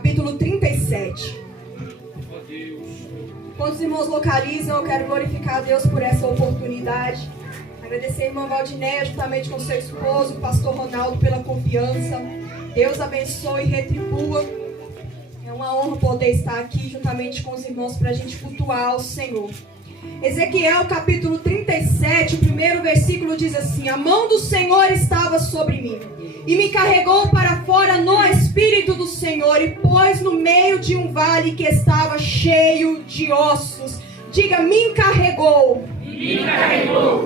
capítulo 37. Quando os irmãos localizam, eu quero glorificar a Deus por essa oportunidade. Agradecer a irmã Valdinéia, juntamente com seu esposo, o pastor Ronaldo, pela confiança. Deus abençoe e retribua. É uma honra poder estar aqui juntamente com os irmãos para a gente cultuar ao Senhor. Ezequiel capítulo 37, o primeiro versículo diz assim: a mão do Senhor estava sobre mim, e me carregou para fora no Espírito do Senhor, e pôs no meio de um vale que estava cheio de ossos. Diga, me encarregou,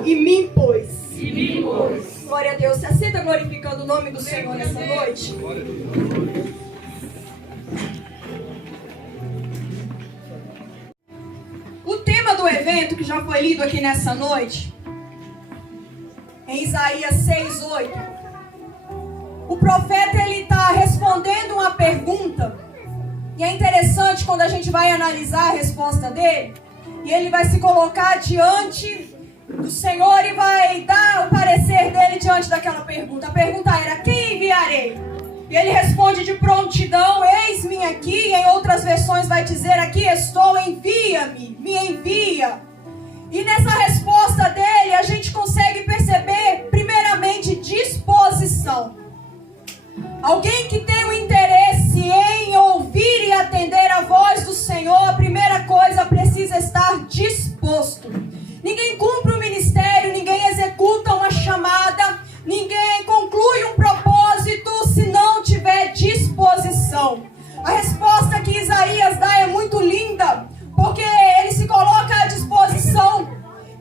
e me impôs. Glória a Deus. Se assenta glorificando o nome do Senhor nessa noite. O tema do evento que já foi lido aqui nessa noite, em Isaías 6:8, o profeta ele está respondendo uma pergunta, e é interessante quando a gente vai analisar a resposta dele, e ele vai se colocar diante do Senhor e vai dar o parecer dele diante daquela pergunta. A pergunta era: quem enviarei? E ele responde de prontidão: eis-me aqui. Em outras versões vai dizer: aqui estou, envia-me, me envia. E nessa resposta dele a gente consegue perceber primeiramente disposição. Alguém que tem o interesse em ouvir e atender a voz do Senhor, a primeira coisa, precisa estar disposto. Ninguém cumpre um ministério, ninguém executa uma chamada, ninguém conclui um propósito se não tiver disposição. A resposta que Isaías dá é muito linda, porque ele se coloca à disposição.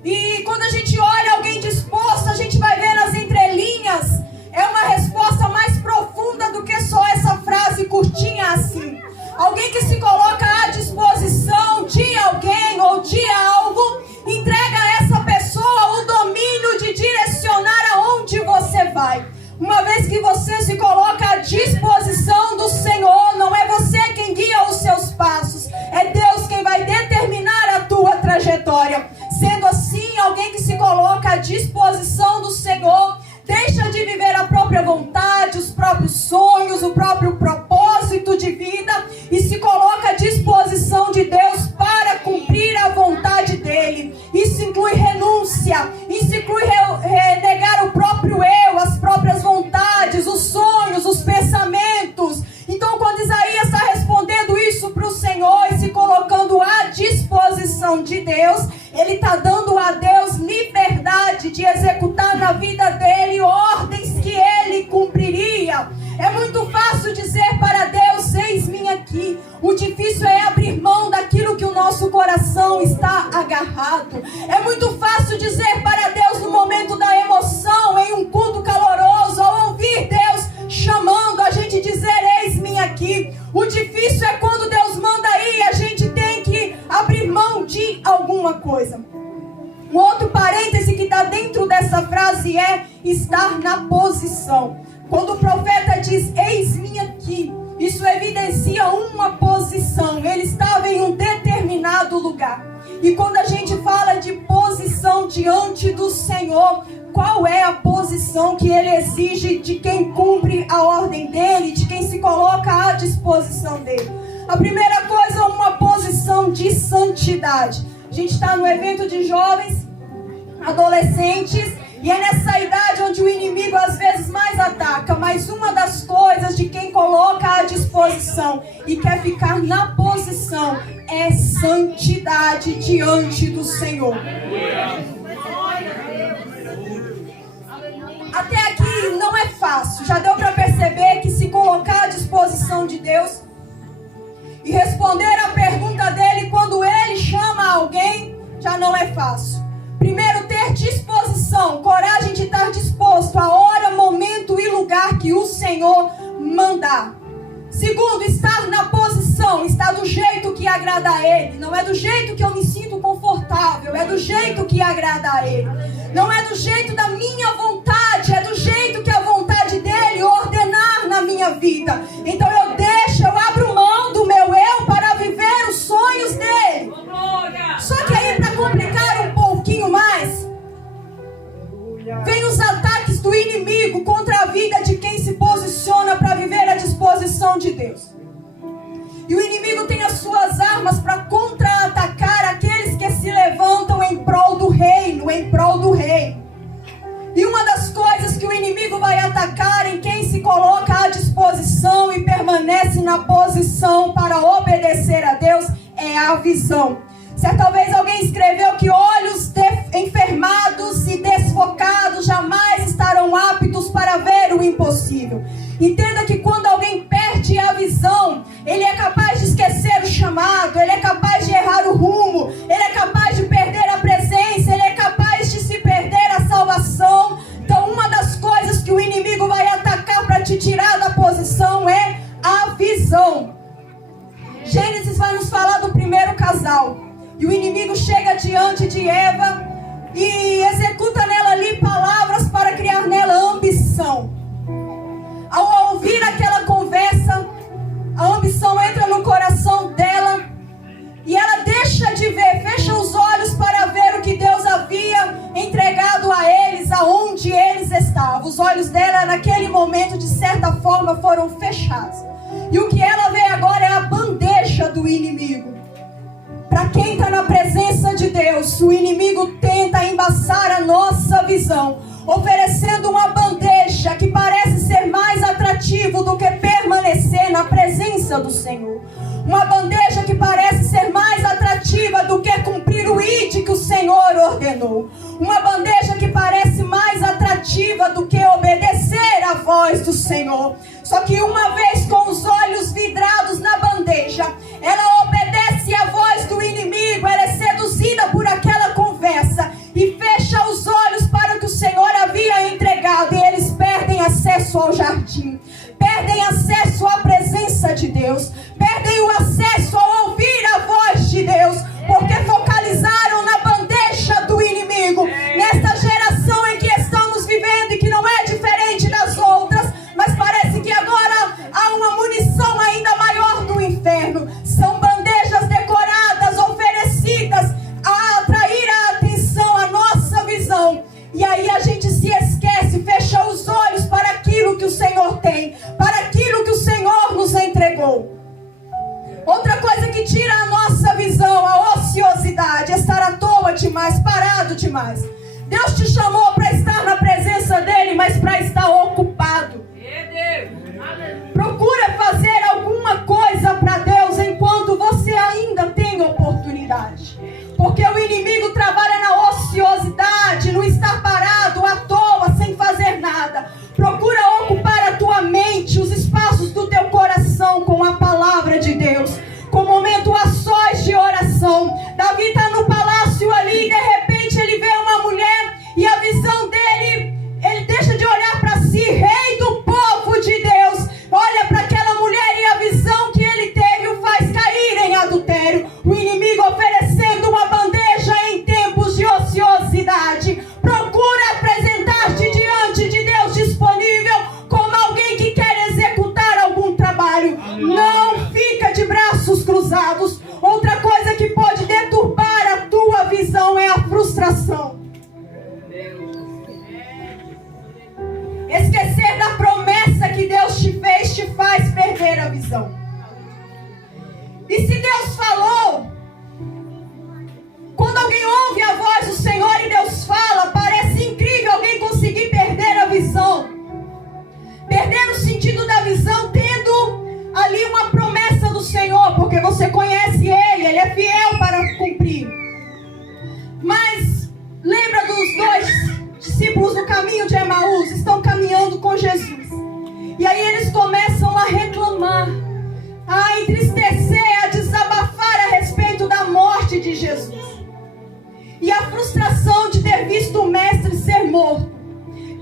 E quando a gente olha alguém disposto, a gente vai ver nas entrelinhas, é uma resposta mais profunda do que só essa frase curtinha assim. Alguém que se coloca à disposição de alguém ou de algo, entrega a essa pessoa o domínio de direcionar aonde você vai. Uma vez que você se coloca à disposição do Senhor, não é você quem guia os seus passos, é Deus quem vai determinar a tua trajetória. Sendo assim, alguém que se coloca à disposição do Senhor, deixa de viver a própria vontade, os próprios sonhos, o próprio propósito de vida e se coloca à disposição de Deus para cumprir a vontade dele. Isso inclui renúncia, isso inclui renegar o próprio eu, as próprias vontades, os sonhos, os pensamentos. Então, quando Isaías está respondendo isso para o Senhor e se colocando à disposição de Deus, ele está dando a Deus liberdade de executar na vida dele ordens que ele cumpriria. É muito fácil dizer para Deus: eis-me aqui. O difícil é abrir mão daquilo que o nosso coração está agarrado. É muito fácil dizer para Deus no momento da emoção, em um culto caloroso, ao ouvir Deus chamando, a gente dizer: eis-me aqui. O difícil é quando Deus manda ir, a gente tem que abrir mão de alguma coisa. Um outro parêntese que está dentro dessa frase é estar na posição. Quando o profeta diz: eis-me aqui, isso evidencia uma posição. Ele estava em um determinado lugar. E quando a gente fala de posição diante do Senhor, qual é a posição que ele exige de quem cumpre a ordem dele, de quem se coloca à disposição dele? A primeira coisa é uma posição de santidade. A gente está no evento de jovens, adolescentes, e é nessa idade onde o inimigo às vezes mais ataca. Mas uma das coisas de quem coloca à disposição e quer ficar na posição é santidade diante do Senhor. Até aqui não é fácil. Já deu para perceber que se colocar à disposição de Deus e responder a pergunta dele quando ele chama alguém, já não é fácil. Primeiro, ter disposição, coragem de estar disposto a hora, momento e lugar que o Senhor mandar. Segundo, estar na posição, estar do jeito que agrada a Ele. Não é do jeito que eu me sinto confortável, é do jeito que agrada a Ele. Não é do jeito da minha vontade, é do jeito que a vontade dEle ordenar na minha vida. Então eu abro mão do meu eu para viver os sonhos dEle. Só que aí, para complicar um pouquinho mais, vem os ataques do inimigo contra a vida de quem se posiciona para viver a disposição de Deus. E o inimigo tem as suas armas para contra-atacar aqueles que se levantam em prol do reino, em prol do rei. E uma das coisas que o inimigo vai atacar em quem se coloca à disposição e permanece na posição para obedecer a Deus é a visão. Certa vez alguém escreveu que olhos enfermados e desfocados jamais estarão aptos para ver o impossível. Entenda que quando alguém perde a visão, ele é capaz de esquecer o chamado, ele é capaz de errar o rumo, ele é capaz de perder a presença, ele é capaz de se perder a salvação. Então uma das coisas que o inimigo vai atacar para te tirar da posição é a visão. Gênesis vai nos falar do primeiro casal. E o inimigo chega diante de Eva e executa nela ali palavras para criar nela ambição. Ao ouvir aquela conversa, a ambição entra no coração dela e ela deixa de ver, fecha os olhos para ver o que Deus havia entregado a eles, aonde eles estavam. Os olhos dela naquele momento de certa forma foram fechados. E o que ela vê agora é a bandeja do inimigo. Para quem está na presença de Deus, o inimigo tenta embaçar a nossa visão, oferecendo uma bandeja que parece ser mais atrativo do que permanecer na presença do Senhor. Uma bandeja que parece ser mais atrativa do que cumprir o ID que o Senhor ordenou. Uma bandeja que parece mais atrativa do que obedecer à voz do Senhor. Só que uma vez com os olhos vidrados na bandeja, ela obedece à voz do inimigo, ela é seduzida por aquela conversa e fecha os olhos para o que o Senhor havia entregado, e eles perdem acesso ao jardim, perdem acesso à presença de Deus, perdem o acesso a ouvir a voz de Deus, porque focalizaram na bandeja do inimigo. Nesta geração em que estamos vivendo e que não é diferente das outras, mas parece que agora há uma munição ainda maior do inferno. São bandejas decoradas, oferecidas a atrair a atenção, a nossa visão. E aí a gente se esquece, fecha os olhos para aquilo que o Senhor tem, para aquilo que o Senhor nos entregou. Outra coisa que tira a nossa visão, a ociosidade, estar à toa demais, parado demais. Deus te chamou para estar na presença dEle, mas para estar ocupado. Procura fazer alguma coisa para Deus enquanto você ainda tem oportunidade. Porque o inimigo trabalha na ociosidade, no estar parado, à toa, sem fazer nada. Procura ocupar a tua mente, os espaços do teu coração com a palavra de Deus, com momento a sós de oração. Davi está no palácio ali e de repente ele vê uma mulher e a visão dele, ele deixa de olhar para si, rei do povo de Deus, olha para aquela mulher e a visão que ele teve o faz cair em adultério. O inimigo oferecendo uma bandeja em tempos de ociosidade. Procura apresentar-te diante de Deus disponível como alguém que quer executar algum trabalho. Não fica de braços cruzados. Outra coisa que pode deturpar a tua visão é a frustração. Esquecer da promessa que Deus te fez te faz perder a visão. E se Deus falou, quando alguém ouve a voz do Senhor e Deus fala, parece incrível alguém conseguir perder a visão. Perder o sentido da visão tendo ali uma promessa do Senhor, porque você conhece Ele é fiel para cumprir. Mas lembra dos dois discípulos no caminho de Emaús, estão caminhando com Jesus. E aí eles começam a reclamar, a entristecer, a desabafar a respeito da morte de Jesus. E a frustração de ter visto o mestre ser morto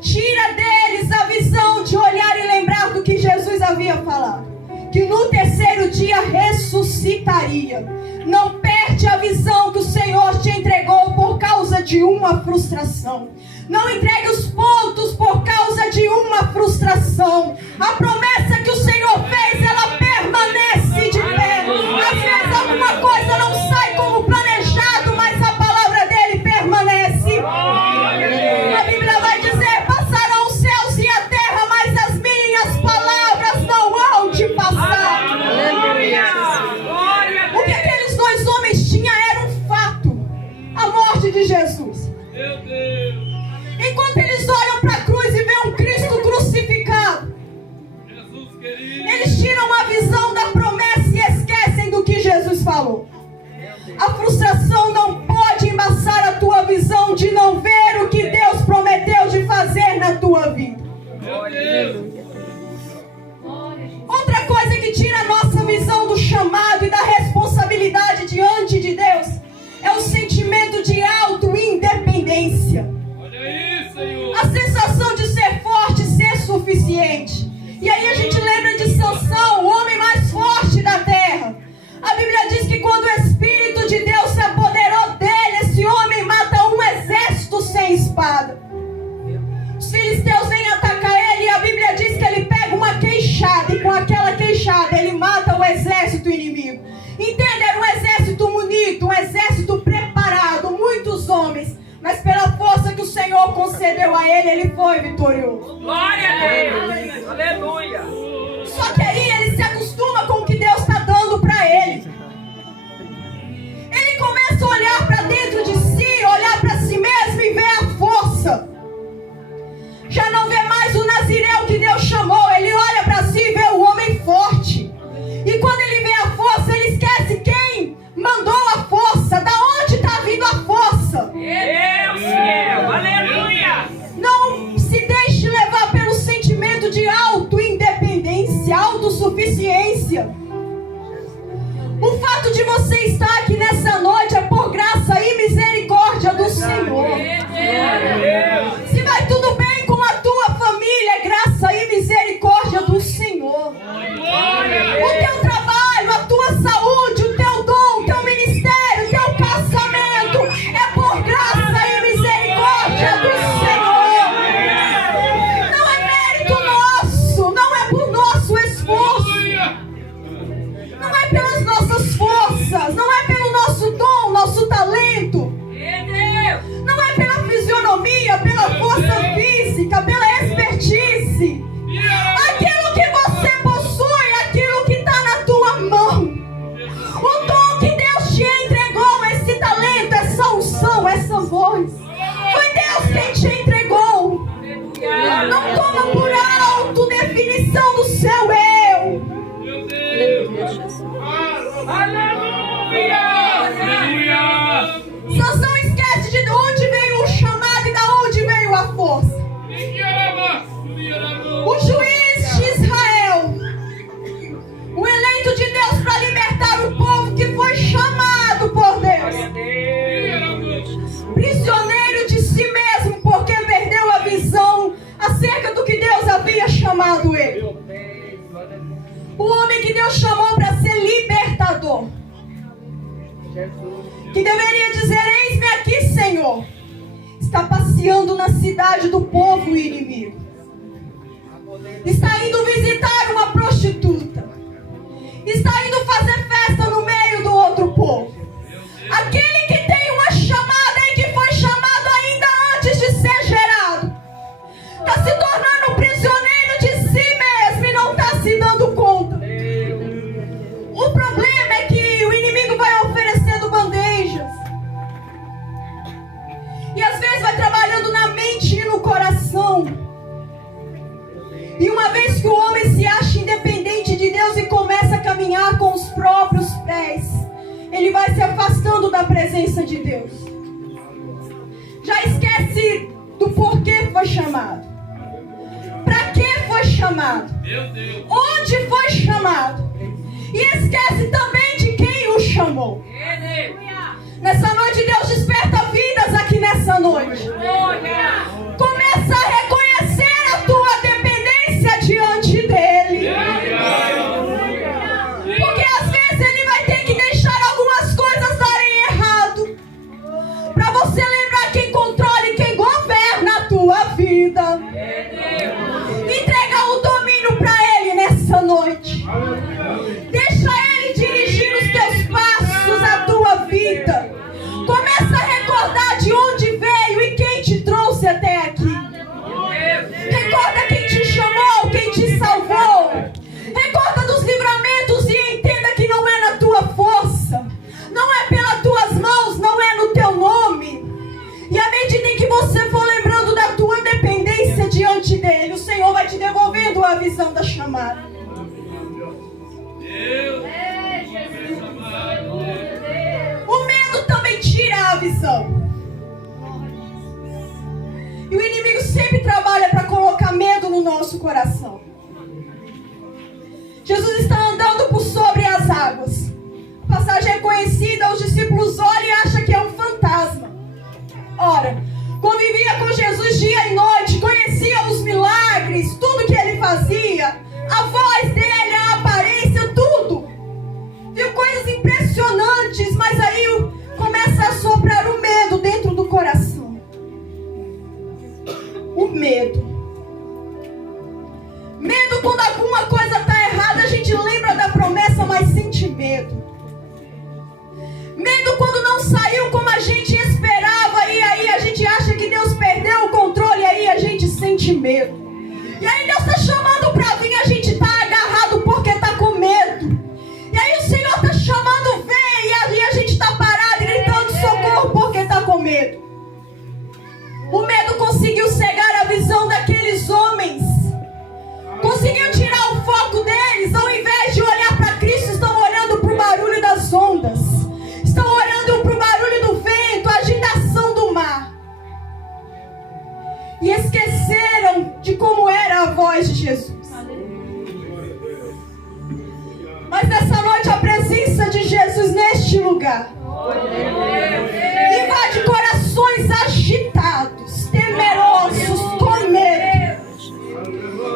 tira deles a visão de olhar e lembrar do que Jesus havia falado, que no terceiro dia ressuscitaria. Não perde a visão que o Senhor te entregou por causa de uma frustração. Não entregue os pontos por causa de uma frustração. A promessa que o Senhor fez, ela permanece de pé. Às vezes alguma coisa não sai como planejado, mas a palavra dele permanece. A Bíblia vai dizer: passarão os céus e a terra, mas as minhas palavras não hão de passar. Aleluia. diferente. E aí a gente lembra de Sansão, o homem mais forte da terra. A Bíblia diz que quando o Espírito de Deus se apoderou dele, esse homem mata um exército sem espada. Os filisteus vêm atacar ele e a Bíblia diz que ele pega uma queixada e com aquela queixada ele mata o exército inimigo. Entende? Era um exército munido, um exército preparado, muitos homens. Mas pela força que o Senhor concedeu a ele foi vitorioso. Glória a Deus! Aleluia! Só que aí ele se acostuma com o que Deus está dando para ele. Ele começa a olhar para dentro de si, olhar para si mesmo e ver a força. Já não vê mais o nazireu que Deus chamou. Ele olha para si e vê o homem forte. E quando ele vê a força, ele esquece quem mandou a força. Da onde está vindo a força? Deus, céu! Aleluia! Não se deixe levar pelo sentimento de auto-independência, autossuficiência. O fato de você estar aqui nessa noite é por graça e misericórdia do Senhor. Se vai tudo bem com a tua família, é graça e misericórdia do Senhor. O teu trabalho, a tua saúde, o teu dom, o teu ministério, o teu casamento, é por graça e misericórdia do Senhor. Não é mérito nosso, não é por nosso esforço, não é pelas nossas forças, não é pelo nosso dom, nosso talento, não é pela fisionomia, pela força física, pela expertise. Aquilo que você possui, aquilo que está na tua mão, o dom que Deus te entregou, esse talento, essa unção, essa voz, foi Deus quem te entregou. Não toma por autodefinição do seu eu. Sansão esquece de onde veio o chamado e de onde veio a força. O juiz de Israel, o eleito de Deus para libertar o povo que foi chamado por Deus, prisioneiro de si mesmo porque perdeu a visão acerca do que Deus havia chamado ele. O homem que Deus chamou para ser libertador, que deveria dizer: eis-me aqui, Senhor, está passeando na cidade do povo inimigo, está indo visitar uma prostituta, está indo fazer festa no meio do outro povo. Aquele que tem uma chamada e que foi chamado ainda antes de ser gerado, está se tornando prisioneiro de si mesmo e não está se dando conta. O problema é que o inimigo vai oferecendo bandejas e às vezes vai trabalhando na mente e no coração. E uma vez que o homem se acha independente de Deus e começa a caminhar com os próprios pés, ele vai se afastando da presença de Deus. Já esquece do porquê foi chamado, para que foi chamado, onde foi chamado, e esquece também de quem o chamou. Nessa noite Deus desperta vidas aqui nessa noite. Começa a reconhecer a tua dependência diante dele. Porque às vezes ele vai ter que deixar algumas coisas darem errado, para você lembrar quem controla e quem governa a tua vida. Entrega o domínio para ele nessa noite. Deixa ele dirigir os teus passos, a tua vida. Começa a recordar de onde veio e quem te trouxe até aqui. Recorda quem te chamou, quem te salvou. Recorda dos livramentos e entenda que não é na tua força, não é pelas tuas mãos, não é no teu nome. E à medida em que você for lembrando da tua dependência diante dele, o Senhor vai te devolvendo a visão da chamada. O medo também tira a visão. E o inimigo sempre trabalha para colocar medo no nosso coração. Jesus está andando por sobre as águas. A passagem é conhecida, os discípulos olham e acham que é um fantasma. Ora, convivia com Jesus dia e noite, conhecia os milagres, tudo que ele fazia. medo. Medo quando alguma coisa está errada, a gente lembra da promessa, mas sente medo. Medo quando não saiu como a gente esperava, e aí a gente acha que Deus perdeu o controle, e aí a gente sente medo. E aí Deus está chamando para vir, a gente está agarrado porque está com medo. E aí o Senhor está chamando, vem, e ali a gente está parado, gritando socorro porque está com medo. O medo conseguiu cegar a visão daqueles homens. Conseguiu tirar o foco deles. Ao invés de olhar para Cristo, estão olhando para o barulho das ondas. Estão olhando para o barulho do vento, a agitação do mar. E esqueceram de como era a voz de Jesus. Mas nessa noite a presença de Jesus neste lugar invade corações agitados, temerosos, com medo,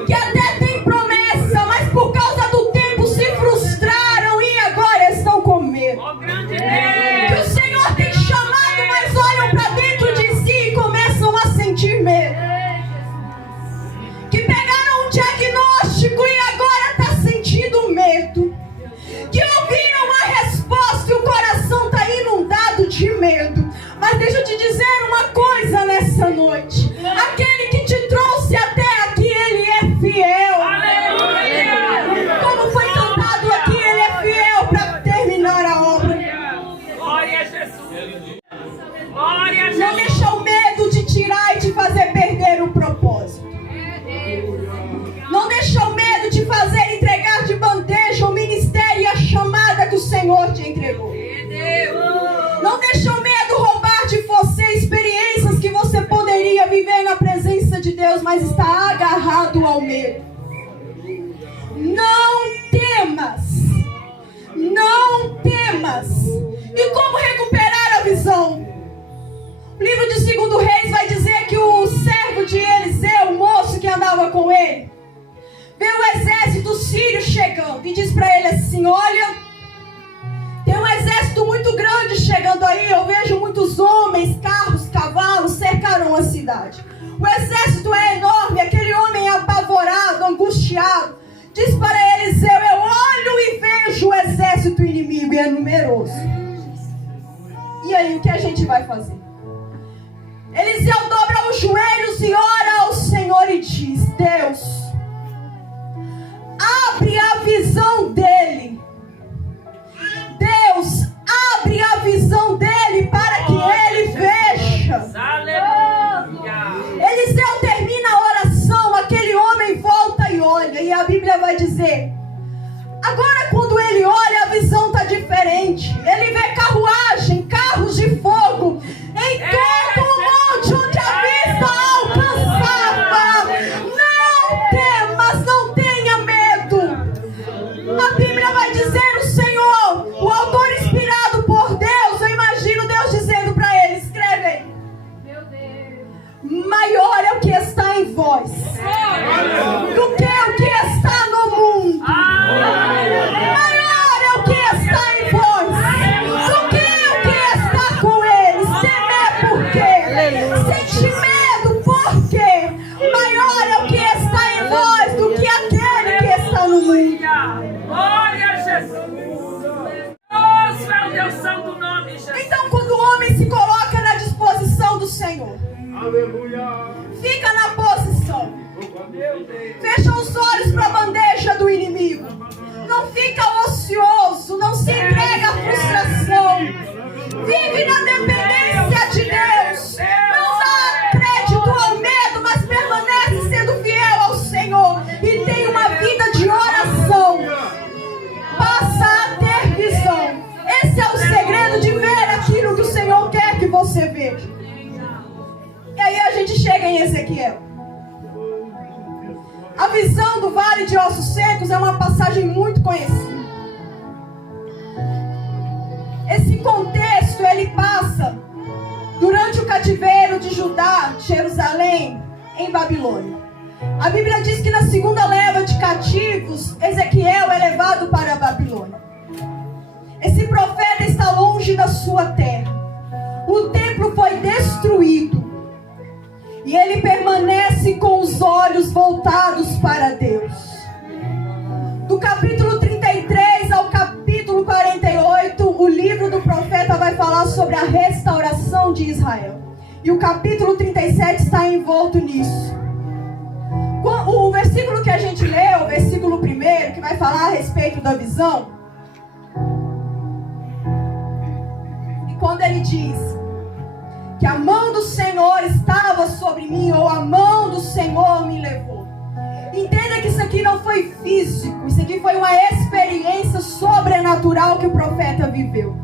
que até tem promessa, mas por causa do tempo se frustraram e agora estão com medo. Que o Senhor tem chamado, mas olham para dentro de si e começam a sentir medo. Que pegaram um diagnóstico e agora está sentindo medo. Que ouviram a resposta e o coração está inundado de medo. Mas deixa eu te dizer uma coisa nessa noite. Aquele que te trouxe até aqui, Ele é fiel. Aleluia! Como foi cantado aqui, Ele é fiel para terminar a obra. Glória a Jesus! Glória a Não Jesus! deixa o medo te tirar e te fazer perder o propósito. Não deixa o medo te fazer entregar de bandeja o ministério e a chamada que o Senhor te entregou. Não deixa o medo roubar de você experiências que você poderia viver na presença de Deus, mas está agarrado ao medo. Não temas. Não temas. E como recuperar a visão? O livro de 2 Reis vai dizer que o servo de Eliseu, o moço que andava com ele, vê o exército sírio chegando e diz para ele assim: olha, tem um exército muito grande chegando aí, eu vejo muitos homens, carros, cavalos, cercaram a cidade. O exército é enorme, aquele homem apavorado, angustiado, diz para Eliseu: eu olho e vejo o exército inimigo e é numeroso. E aí, o que a gente vai fazer? Eliseu dobra os joelhos e ora ao Senhor e diz: Deus, abre a visão dele. Deus, abre a visão dele para que ele veja. Aleluia! Eliseu termina a oração, aquele homem volta e olha, e a Bíblia vai dizer: agora quando ele olha, a visão está diferente. Ele vê carruagem, carros de fogo em todo o monte onde a vista alcançava. Não temas, não tenha medo. A Bíblia vai dizer, o Senhor, o autor inspirado por Deus, eu imagino Deus dizendo para ele: escreve aí. Maior é o que está em vós do que o que está no mundo. Maior é o que está em vós do que o que está com eles. Temer por quê? Sente medo por quê? Maior é o que está em vós do que aquele que está no mundo. Glória a Jesus! Nosso é o teu santo nome, Jesus! Então, quando o homem se coloca na disposição do Senhor, fica na posição, fecha os olhos para a bandeja do inimigo, não fica ocioso, não se entrega à frustração, vive na dependência de Deus, não dá crédito ao medo, mas permanece sendo fiel ao Senhor e tem uma vida de oração. Passa a ter visão. Esse é o segredo de ver aquilo que o Senhor quer que você veja. E aí a gente chega em Ezequiel. A visão do Vale de Ossos Secos é uma passagem muito conhecida. Esse contexto ele passa durante o cativeiro de Judá, Jerusalém, em Babilônia. A Bíblia diz que na segunda leva de cativos, Ezequiel é levado para a Babilônia. Esse profeta está longe da sua terra. O templo foi destruído. E ele permanece com os olhos voltados para Deus. Do capítulo 33 ao capítulo 48, o livro do profeta vai falar sobre a restauração de Israel. E o capítulo 37 está envolto nisso. O versículo que a gente leu, o versículo 1, que vai falar a respeito da visão. E quando ele diz que a mão do Senhor estava sobre mim, ou a mão do Senhor me levou. Entenda que isso aqui não foi físico, isso aqui foi uma experiência sobrenatural que o profeta viveu.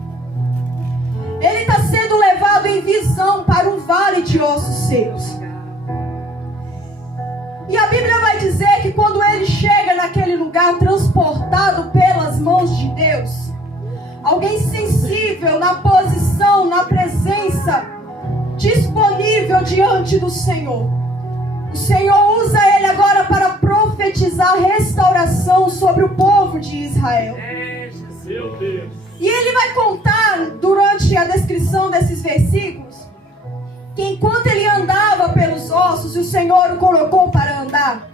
Ele está sendo levado em visão para um vale de ossos secos. E a Bíblia vai dizer que quando ele chega naquele lugar transportado pelas mãos de Deus, alguém sensível na posição, na presença, disponível diante do Senhor. O Senhor usa ele agora para profetizar restauração sobre o povo de Israel. Meu Deus. E ele vai contar, durante a descrição desses versículos, que enquanto ele andava pelos ossos, e o Senhor o colocou para andar,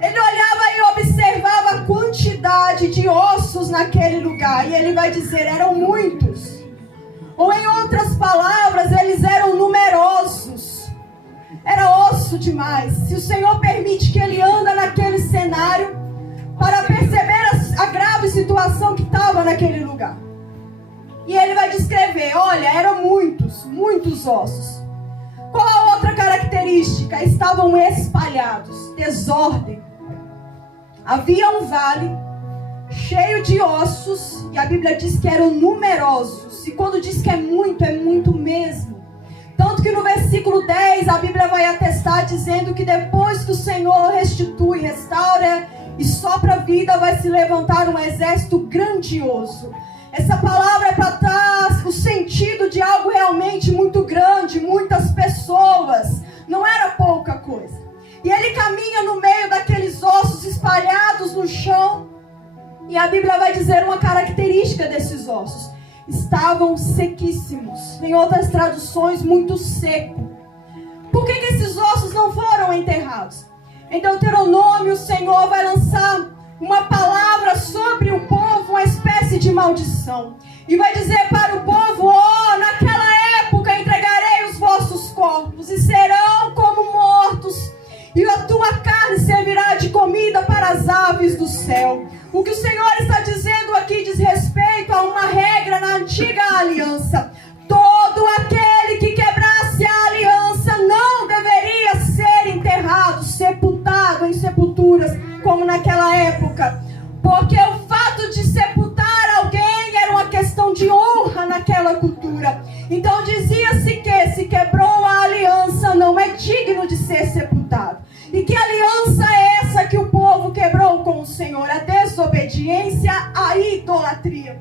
ele olhava e observava a quantidade de ossos naquele lugar. E ele vai dizer, eram muitos. Ou em outras palavras, eles eram numerosos. Era osso demais. Se o Senhor permite que ele anda naquele cenário para perceber a grave situação que estava naquele lugar. E ele vai descrever, olha, eram muitos ossos. Qual a outra característica? Estavam espalhados, desordem. Havia um vale cheio de ossos, e a Bíblia diz que eram numerosos. E quando diz que é muito mesmo. Tanto que no versículo 10 a Bíblia vai atestar dizendo que depois que o Senhor restitui, restaura e sopra a vida, vai se levantar um exército grandioso. Essa palavra é para dar o sentido de algo realmente muito grande, muitas pessoas. Não era pouca coisa. E ele caminha no meio daqueles ossos espalhados no chão. E a Bíblia vai dizer uma característica desses ossos. Estavam sequíssimos. Em outras traduções, muito seco. Por que esses ossos não foram enterrados? Em Deuteronômio, o Senhor vai lançar uma palavra sobre o povo, uma espécie de maldição. E vai dizer para o povo, naquela época entregarei os vossos corpos e serão como mortos. E a tua carne servirá de comida para as aves do céu. O que o Senhor está dizendo aqui diz respeito a uma regra na antiga aliança. Todo aquele que quebrasse a aliança não deveria ser enterrado, sepultado em sepulturas, como naquela época. Porque o fato de sepultar alguém era uma questão de honra naquela cultura. Então dizia-se que se quebrou a aliança não é digno de ser sepultado. E que aliança é essa que o povo quebrou com o Senhor? A desobediência, a idolatria.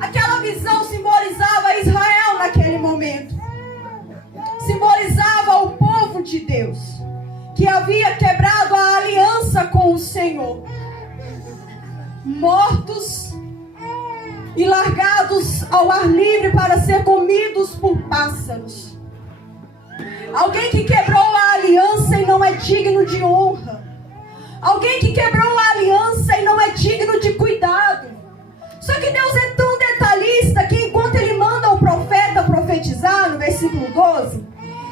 Aquela visão simbolizava Israel naquele momento. Simbolizava o povo de Deus, que havia quebrado a aliança com o Senhor. Mortos e largados ao ar livre para ser comidos por pássaros. Alguém que quebrou a aliança e não é digno de honra. Alguém que quebrou a aliança e não é digno de cuidado. Só que Deus é tão detalhista que enquanto ele manda o profeta profetizar, no versículo 12,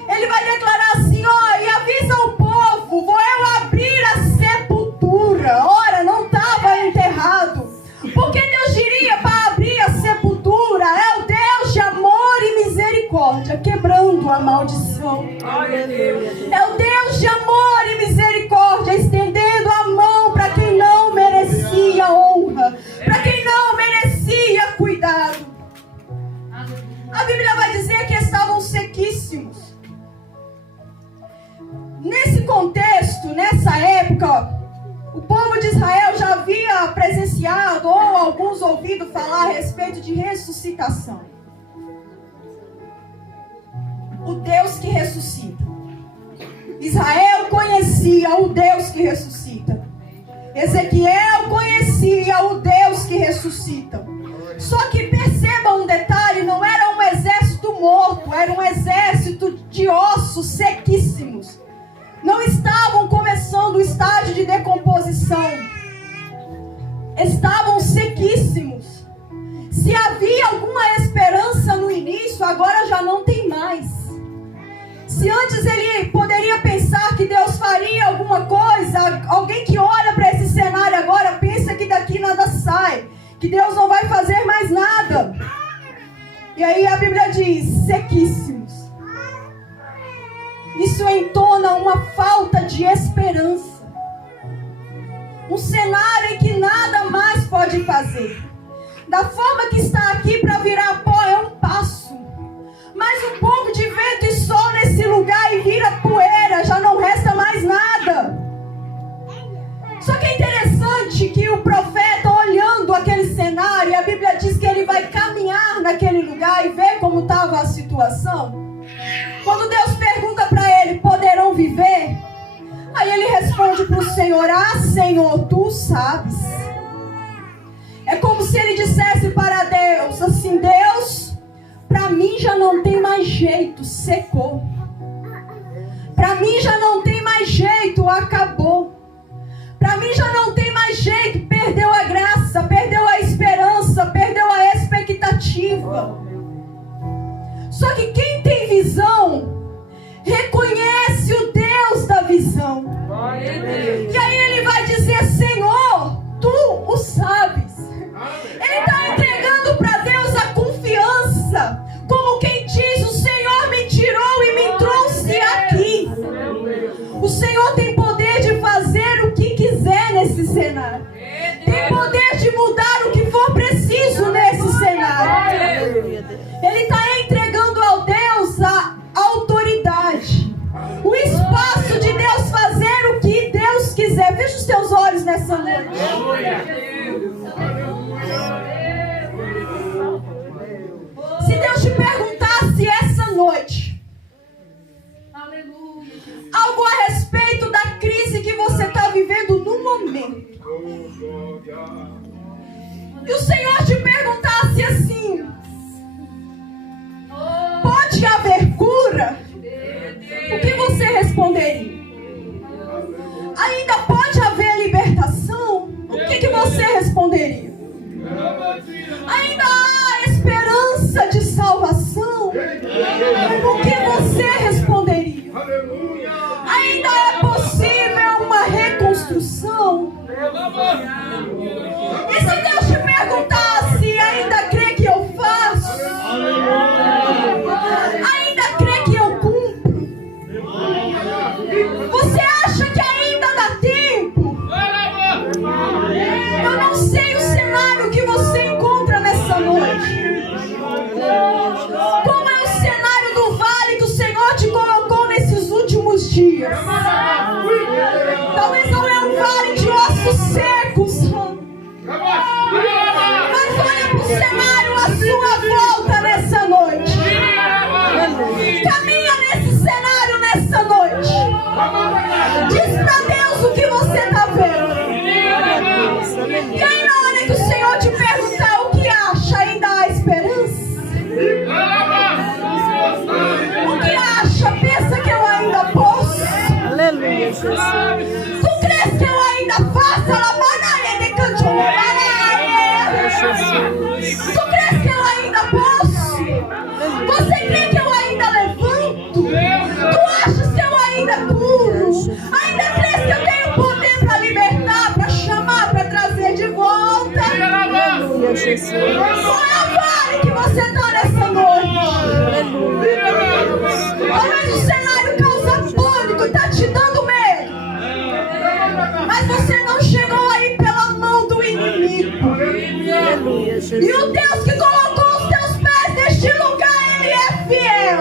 ele vai declarar assim, e avisa o povo, vou eu abrir a sepultura. Ora, não estava enterrado. Porque Deus diria para abrir a sepultura? É o Deus de amor e misericórdia, quebrando a maldição. É o Deus de amor e misericórdia, estendendo a mão para quem não merecia honra, para quem não merecia cuidado. A Bíblia vai dizer que estavam sequíssimos. Nesse contexto, nessa época, o povo de Israel já havia presenciado ou alguns ouvido falar a respeito de ressuscitação. O Deus que ressuscita. Israel conhecia o Deus que ressuscita. Ezequiel conhecia o Deus que ressuscita. Só que perceba um detalhe, não era um exército morto, corpo era um exército de ossos sequíssimos. Não estavam começando o estágio de decomposição. Estavam sequíssimos. Se havia alguma esperança no início, agora já não tem mais. Se antes ele poderia pensar que Deus faria alguma coisa, alguém que olha para esse cenário agora pensa que daqui nada sai, que Deus não vai fazer mais nada. E aí a Bíblia diz, sequíssimos. Isso entona uma falta de esperança. Um cenário em que nada mais pode fazer. Da forma que está aqui, para virar pó é um passo. Mas um pouco de vento e sol nesse lugar e vira poeira, já não resta mais nada. Só que é interessante que o profeta, olhando aquele cenário, a Bíblia diz que ele vai caminhar naquele lugar e ver como estava a situação. Quando Deus pergunta para ele, poderão viver? Aí ele responde para o Senhor, Senhor, tu sabes. É como se ele dissesse para Deus, assim, Deus, para mim já não tem mais jeito, secou. Para mim já não tem mais jeito, acabou. Para mim já não tem mais jeito, perdeu a graça, perdeu a esperança, perdeu a expectativa. Só que quem tem visão, reconhece o Deus da visão. E aí ele vai dizer, Senhor, tu o sabes. Ele está entregando para Deus a confiança, como quem diz, o Senhor me tirou e me trouxe aqui. O Senhor tem poder de fazer o que quiser nesse cenário. Tem poder de mudar o que for preciso nesse cenário. Ele está entregando ao Deus a autoridade, o espaço de Deus fazer o que Deus quiser. Feche os teus olhos nessa noite. Se Deus te perguntasse essa noite algo a respeito da crise que você está vivendo no momento, e o Senhor te perguntasse assim, pode haver cura? O que você responderia? Ainda pode haver libertação? O que você responderia? Ainda há esperança de salvação? O que você responderia? Ainda é possível uma reconstrução? E se Deus te perguntasse, ainda crê que eu faço? Ainda crê que eu cumpro? Você acha que ainda dá tempo? Eu não sei o cenário que você encontra nessa noite. Como é o cenário do vale que o Senhor te colocou nesses últimos dias? Talvez não é um vale de ossos secos, mas olha para o cenário à sua volta nessa noite. Caminha nesse cenário nessa noite. Diz para Deus o que você está vendo. E aí na hora que o Senhor te perguntar o que acha, ainda há esperança? O que acha? Pensa que eu ainda posso? Aleluia, Jesus. Tu crês que eu ainda faço? Tu crês que eu ainda posso? Você crê que eu ainda levanto? Tu achas que eu ainda curo? Ainda crês que eu tenho poder para libertar, para chamar, para trazer de volta? Aleluia, Jesus. Qual é o vale que você está nessa noite? Talvez o cenário causa pânico, está te dando medo. Mas você não chegou aí pela mão do inimigo. Aleluia, Jesus. E o Deus que colocou os teus pés neste lugar, Ele é fiel.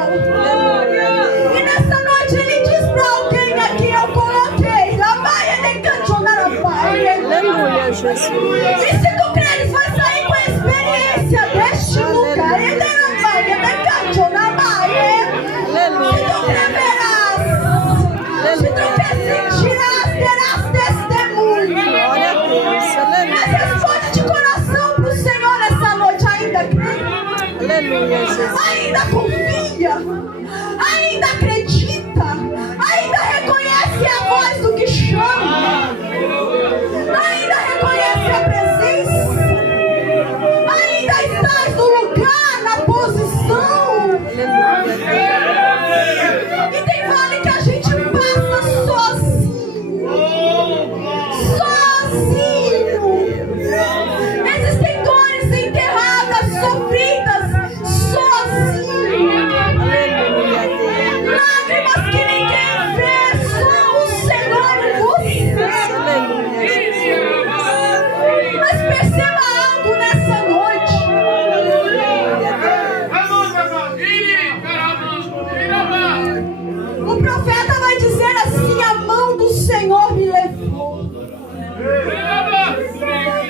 E nessa noite Ele diz para alguém aqui, eu coloquei. Lá vai Ele cancionar a pai. Aleluia, Jesus. E se tu creres, vai sair com a experiência deste lugar. Ele não vai, Ele cancionar a pai. Se tu creverás, se tu quer sentirás, terás testemunho. Glória a Deus. Aleluia. Mas responde de coração para o Senhor nessa noite. Ainda crê? Aleluia, Jesus. Ainda confia? E tem vale que a gente passa sozinho. Sozinho. Existem dores enterradas, sofridas, sozinho. Lágrimas que ninguém vê, só o Senhor e você. Mas perceba algo nessa noite. O profeta vai dizer assim: a mão do Senhor me levou.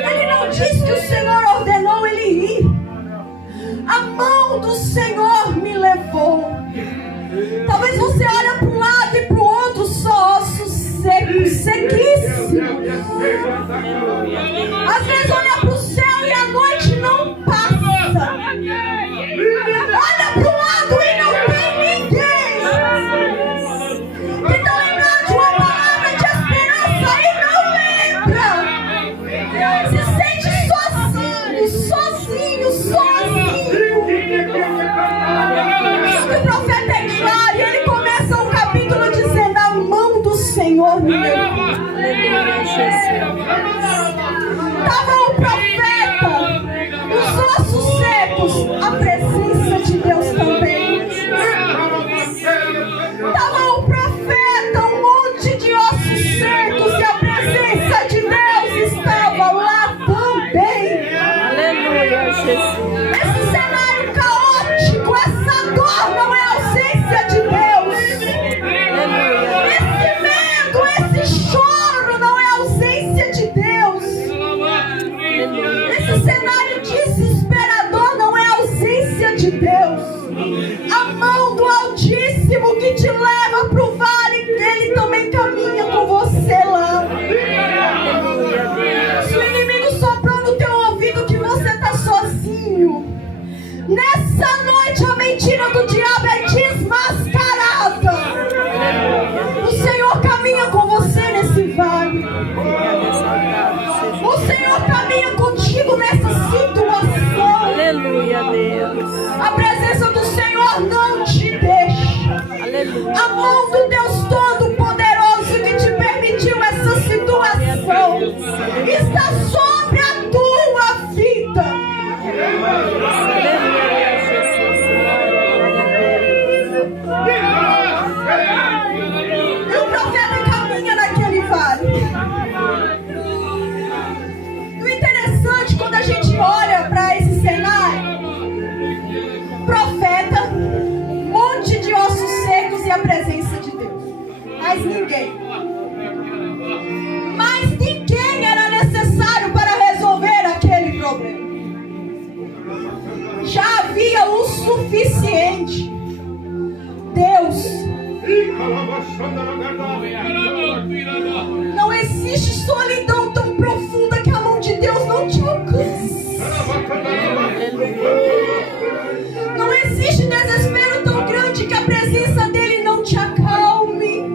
Ele não diz que o Senhor ordenou ele ir. A mão do Senhor me levou. Talvez você olhe para um lado e para o outro, só ossos secos, sequíssimos. Às vezes olha para o céu e a noite não passa. Olha para o lado e não tem ninguém. Tenta lembrar de uma palavra de esperança e não lembra. Se sente sozinho, sozinho, sozinho. Só que o profeta é claro e ele começa o capítulo dizendo: a mão do Senhor me levou. Estava o profeta, os ossos secos, a presença de Deus também. Estava o profeta, um monte de ossos secos e a presença de Deus estava lá também. Aleluia, Jesus. Esse cenário caótico, essa dor não é ausência de Deus. Esse medo, esse choro não é ausência de Deus. Esse cenário desesperador não é ausência de Deus. A mão do Altíssimo que te leva para o vale, ele também caminha com você lá. Se o inimigo soprou no teu ouvido que você está sozinho, nessa noite a mentira do diabo é desmascarada. O Senhor caminha com você nesse vale. O Senhor caminha contigo nessa situação. Aleluia, Deus. A presença do Senhor não te deixa. Aleluia. A mão do Deus Todo-Poderoso que te permitiu essa situação está sobre a tua vida. Aleluia, Jesus. E o profeta caminha naquele vale. E o interessante, quando a gente olha para esse cenário, profeta, monte de ossos secos e a presença de Deus. Mas ninguém era necessário para resolver aquele problema. Já havia o suficiente. Deus. Não existe solidão tão profunda que a mão de Deus não te alcance. Não existe desespero tão grande que a presença dele não te acalme.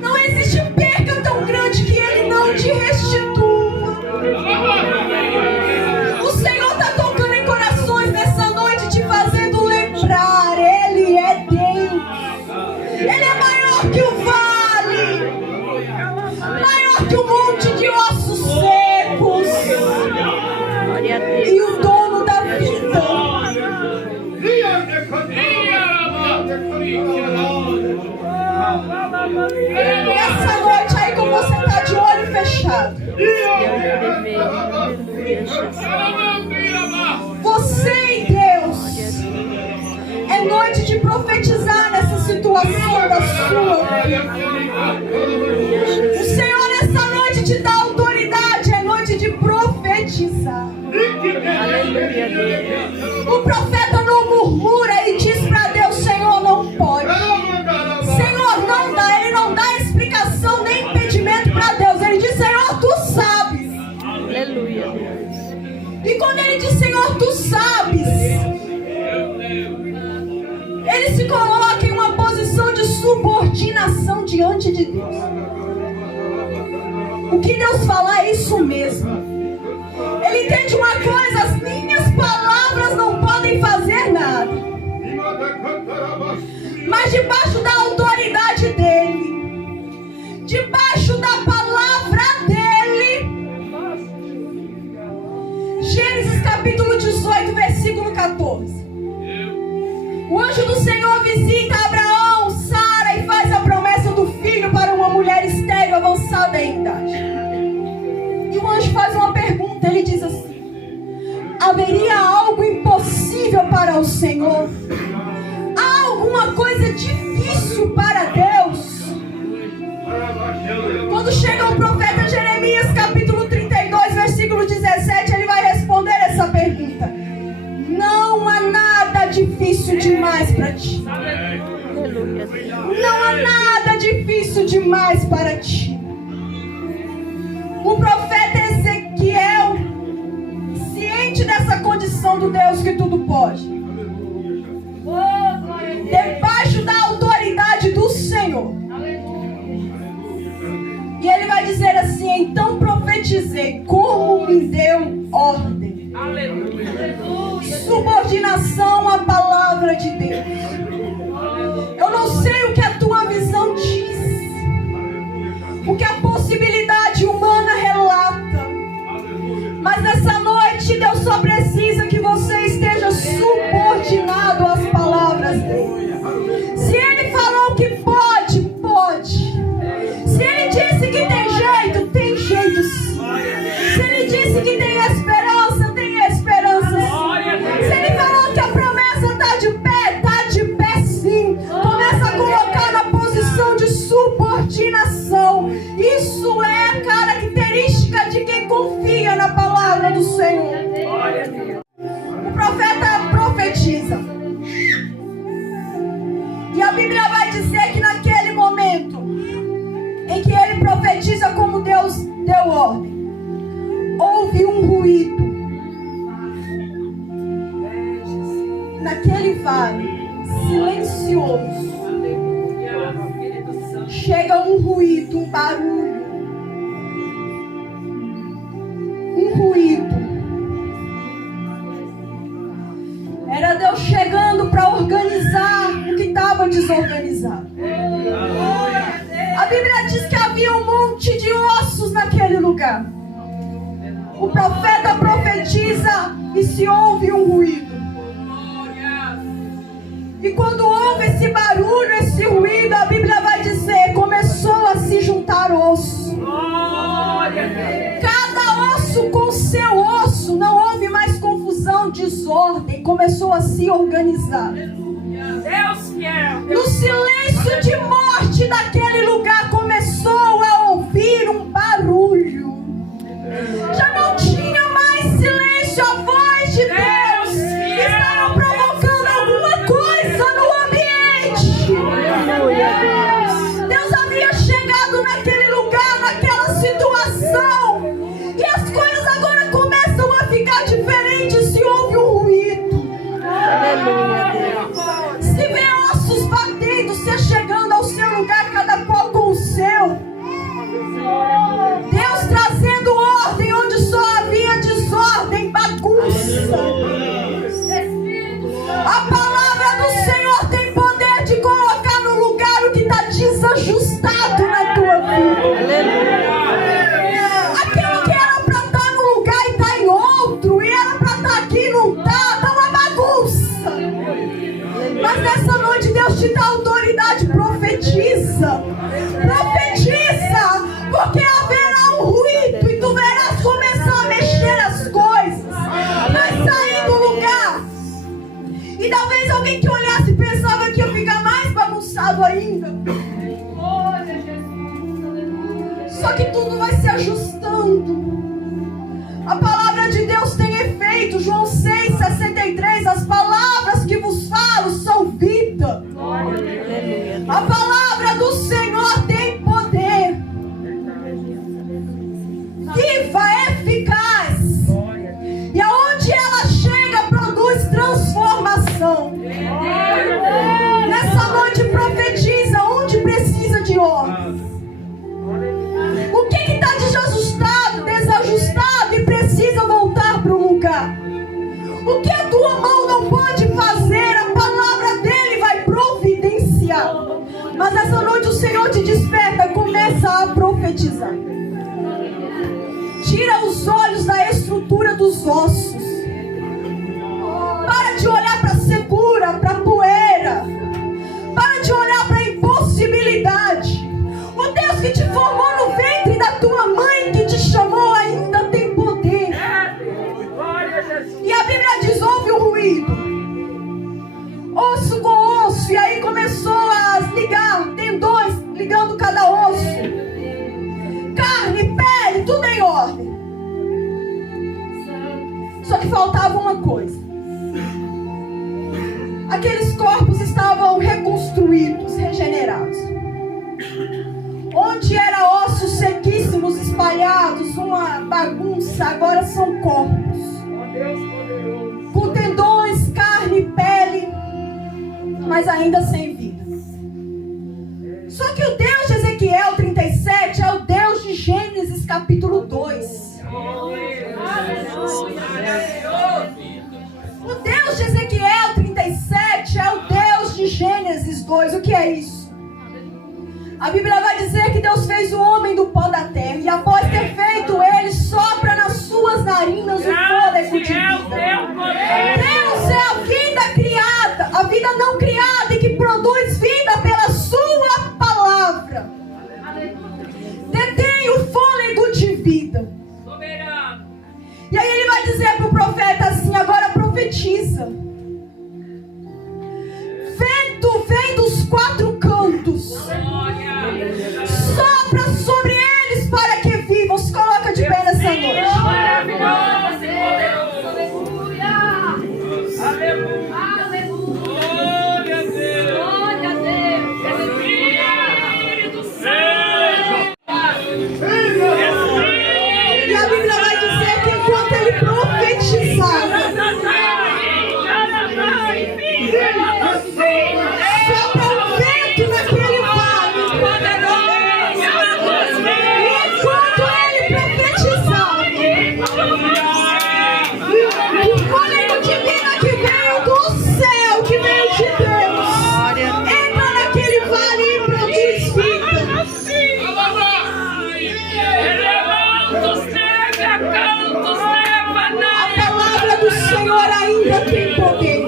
Não existe perca tão grande que ele não te restitua. O Senhor está tocando em corações nessa noite, te fazendo lembrar: ele é Deus. Ele é maior que o vale, maior que um monte de ossos secos, e o dono da vida. Essa noite aí, como você está de olho fechado, você e Deus, é noite de profetizar nessa situação da sua vida. O Senhor nessa noite te dá autoridade, é noite de profetizar. O profeta não murmura e diz para Deus: Senhor, não pode. Senhor, não dá. Ele não dá explicação nem impedimento para Deus. Ele diz: Senhor, tu sabes. Aleluia, Deus. E quando ele diz: Senhor, tu sabes, ele se coloca em uma posição de subordinação diante de Deus. O que Deus falar é isso mesmo. Ele entende uma coisa: as minhas palavras não podem fazer nada. mas debaixo da autoridade dele, debaixo da palavra dele. Gênesis capítulo 18, versículo 14. O anjo do Senhor visita Abraão, Sara e faz a promessa do filho para uma mulher estéril avançada em idade. E o anjo faz uma pergunta, ele diz assim: haveria algo impossível para o Senhor? Há alguma coisa difícil para Deus? Quando chega o profeta Jeremias capítulo 32, versículo 17, ele vai responder essa pergunta: não há nada difícil demais para ti. Não há nada difícil demais para ti. O profeta Ezequiel, ciente dessa condição do Deus que tudo pode, debaixo da autoridade do Senhor, e ele vai dizer assim: então profetizei como me deu ordem. Subordinação à palavra de Deus. Eu não sei o que a tua visão diz, o que a possibilidade humana relata, mas nessa noite Deus só precisa que você esteja subordinado às palavras dele. Se ele falou que pode, pode. Se ele disse que tem jeito sim. Se ele disse que tem esperança, tem esperança sim. Se ele falou que a promessa está de pé sim. Começa a colocar na posição de subordinação. Isso é a característica de quem confia na palavra do Senhor. O profeta profetiza. E a Bíblia vai dizer que naquele momento em que ele profetiza como Deus deu ordem, houve um ruído naquele vale silencioso. Chega um ruído, um barulho, um ruído. Era Deus chegando para organizar o que estava desorganizado. A Bíblia diz que havia um monte de ossos naquele lugar. O profeta profetiza e se ouve um ruído. E quando houve esse barulho, esse ruído, a Bíblia vai dizer, começou a se juntar osso. Cada osso com seu osso, não houve mais confusão, desordem, começou a se organizar. No silêncio de morte daquele lugar, começou a ouvir um barulho. Já não tinha mais silêncio, a voz de Deus estava provocando alguma coisa no ambiente. Deus havia chegado naquele lugar, naquela situação, e as coisas agora começam a ficar diferentes. Se ouve um ruído, se vê ossos batendo, se chegando ao seu lugar, cada qual com o seu. Deus trazendo ordem onde só havia desordem, bagunça. A palavra do Senhor tem poder de colocar no lugar o que está desajustado na tua vida. Aquilo que era para estar num lugar e está em outro, e era para estar aqui e não está uma bagunça. Mas nessa noite Deus te dá autoridade, profetiza. Profetiza, porque haverá um ruído e tu verás começar a mexer as coisas. Vai sair do lugar. E talvez alguém que olhasse pensava que ia ficar mais bagunçado ainda. Só que tudo vai se ajustando. A palavra de Deus tem efeito. João 6,63. As palavras que vos falo são vida. A palavra do Senhor tem poder. Viva, eficaz. E aonde ela chega, produz transformação. Nessa noite profetiza onde precisa de ordem. O que está desajustado e precisa profetizar. Tira os olhos da estrutura dos ossos. Para de olhar para a secura, para a poeira. Para de olhar para a impossibilidade. O Deus que te formou no ventre da tua mãe, que te chamou, ainda tem poder. E a Bíblia diz: ouve o ruído, osso com osso. E aí começou a ligar, tendões ligando cada osso, carne, pele, tudo em ordem. Só que faltava uma coisa. Aqueles corpos estavam reconstruídos, regenerados. Onde era ossos sequíssimos espalhados, uma bagunça, agora são corpos. Com tendões, carne, pele, mas ainda sem vida. Só que o Deus de Ezequiel 37 é o Deus de Gênesis capítulo 2. O Deus de Ezequiel 37 é o Deus de Gênesis 2. O que é isso? A Bíblia vai dizer que Deus fez o homem do pó da terra, e após ter feito ele, sopra nas suas narinas o fôlego de vida. Deus é a vida criada, a vida não criada, e que produz vida pela sua palavra. Detém o fôlego de vida. E aí ele vai dizer para o profeta assim: agora profetiza. Vento vem dos quatro cantos, sopra sobre eles para que vivam. Se coloca de pé nessa noite. E a Bíblia vai dizer que enquanto ele profetizava, sopra o vento naquele vale. E enquanto ele profetizava, o fôlego de vida que veio do céu, que veio de Deus, entra naquele vale e produz vida. A palavra do Senhor ainda tem poder.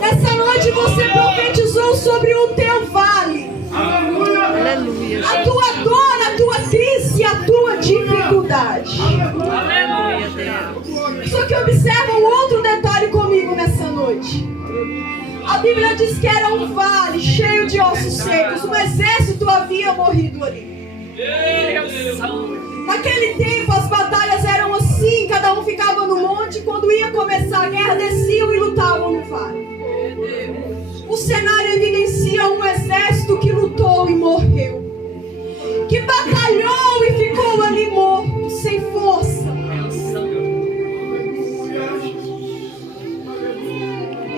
Nessa noite você profetizou sobre o teu vale. Aleluia. A tua dor, a tua crise, a tua dificuldade. Aleluia, Deus. Só que observa um outro detalhe comigo nessa noite. A Bíblia diz que era um vale cheio de ossos secos. Um exército havia morrido ali. Naquele tempo as batalhas eram assim, cada um ficava no monte, quando ia começar a guerra desciam e lutavam no vale. O cenário evidencia um exército que lutou e morreu, que batalhou e ficou ali morto, sem força.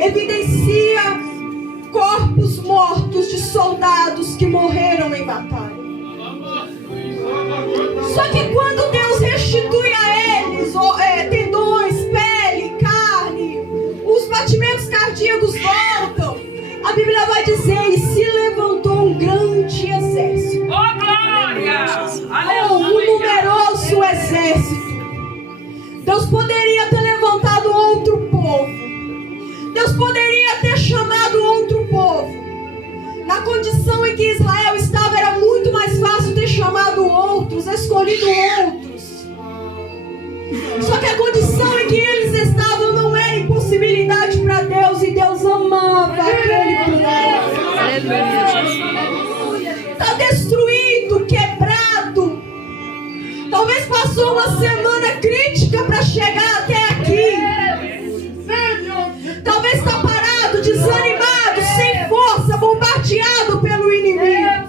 Evidencia corpos mortos de soldados que morreram em batalha. Só que quando Deus restitui a eles tendões, pele, carne, os batimentos cardíacos voltam, a Bíblia vai dizer: e se levantou um grande exército. Um numeroso exército. Deus poderia ter levantado outro povo. Deus poderia ter chamado outro povo. Na condição em que Israel estava, era muito mais fácil ter chamado outros, escolhido outros. Só que a condição em que eles estavam não era impossibilidade para Deus, e Deus amava aquele povo. Está destruído, quebrado. Talvez passou uma semana crítica para chegar até aqui. Talvez está parado, desanimado, sem força, bombardeado pelo inimigo.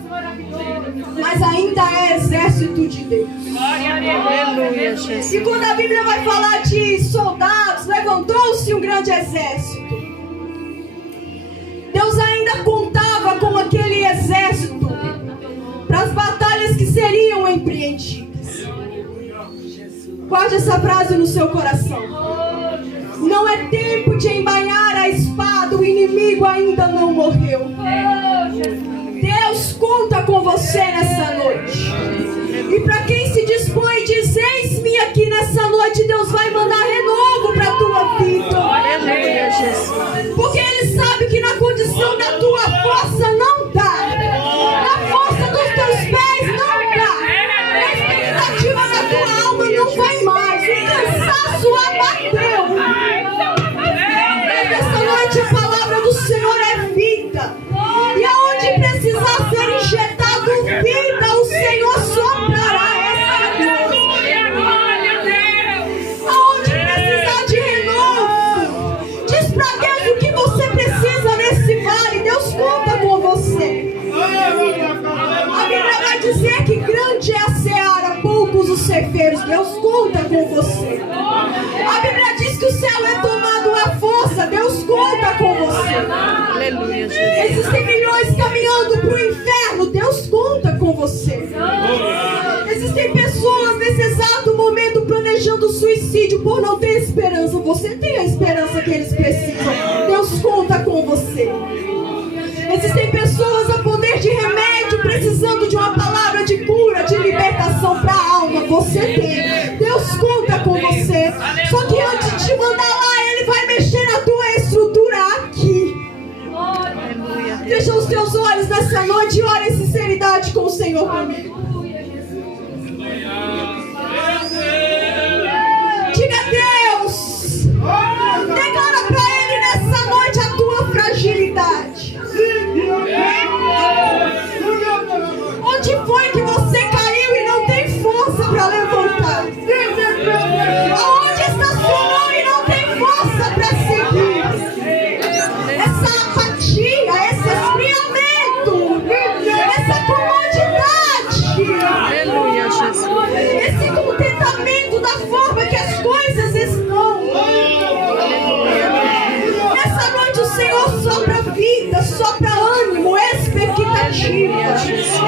Mas ainda é exército de Deus. Aleluia, Jesus. E quando a Bíblia vai falar de soldados, levantou-se um grande exército. Deus ainda contava com aquele exército para as batalhas que seriam empreendidas. Guarde essa frase no seu coração. Não é tempo de embainhar a espada, o inimigo ainda não morreu. Deus conta você nessa noite. E para quem se dispõe, diz: eis-me aqui nessa noite, Deus vai mandar renovo para a tua vida. Aleluia, Jesus. Porque Ele sabe que na condição da tua força não dá. Na força dos teus pés não dá. Na expectativa da tua alma não vai mais. O cansaço abateu. Mas essa noite a palavra do Senhor é vida. E aonde precisar ser injetado vida, o Senhor soprará essa vida. Aonde precisar de renovo, diz pra Deus o que você precisa nesse vale. Deus conta com você. A Bíblia vai dizer que grande é a seara, poucos os ceifeiros. Deus conta com você. A Bíblia diz que o céu é tomado à força. Deus conta com você. Aleluia, Jesus. Existem milhões caminhando para o inferno. Deus conta com você. Existem pessoas nesse exato momento planejando suicídio por não ter esperança. Você tem a esperança que eles precisam. Deus conta com você. Existem pessoas a poder de remédio precisando de uma palavra de cura, de libertação para a alma. Você tem. Deus conta com você. Só que antes de te mandar lá, Ele vai mexer na tua estrutura aqui. Fecha os teus olhos nessa noite e ora em sinceridade com o Senhor comigo. Diga: Deus, declara para Ele nessa noite a tua fragilidade. Onde foi que você caiu e não tem força para levantar? Aonde estacionou e não tem força para seguir? Essa apatia, esse esfriamento, essa comodidade, Aleluia, Jesus. esse contentamento da forma que as coisas estão. Nessa noite o Senhor sopra vida, sopra ânimo, expectativa.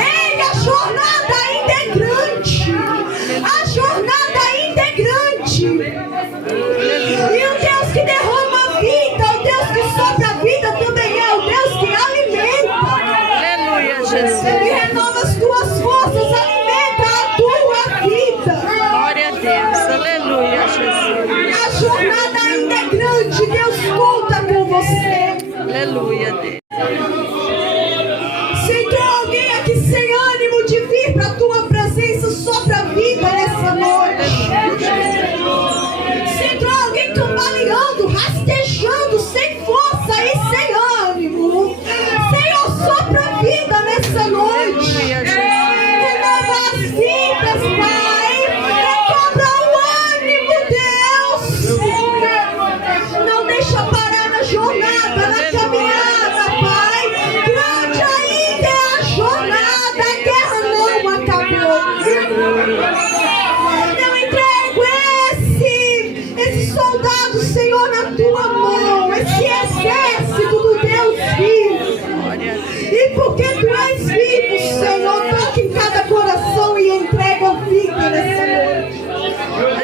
Ei, a jornada ainda é grande. A jornada ainda é grande. E o Deus que derrama vida, o Deus que sopra vida também é o Deus que alimenta. Aleluia, Jesus. E renova as tuas forças, alimenta a tua vida. Glória a Deus. Aleluia, Jesus. A jornada ainda é grande, Deus conta com você. Aleluia, Deus. Se entrou alguém aqui sem ânimo de vir para a tua presença, sopra vida nessa noite. Se entrou alguém cambaleando, rastejando,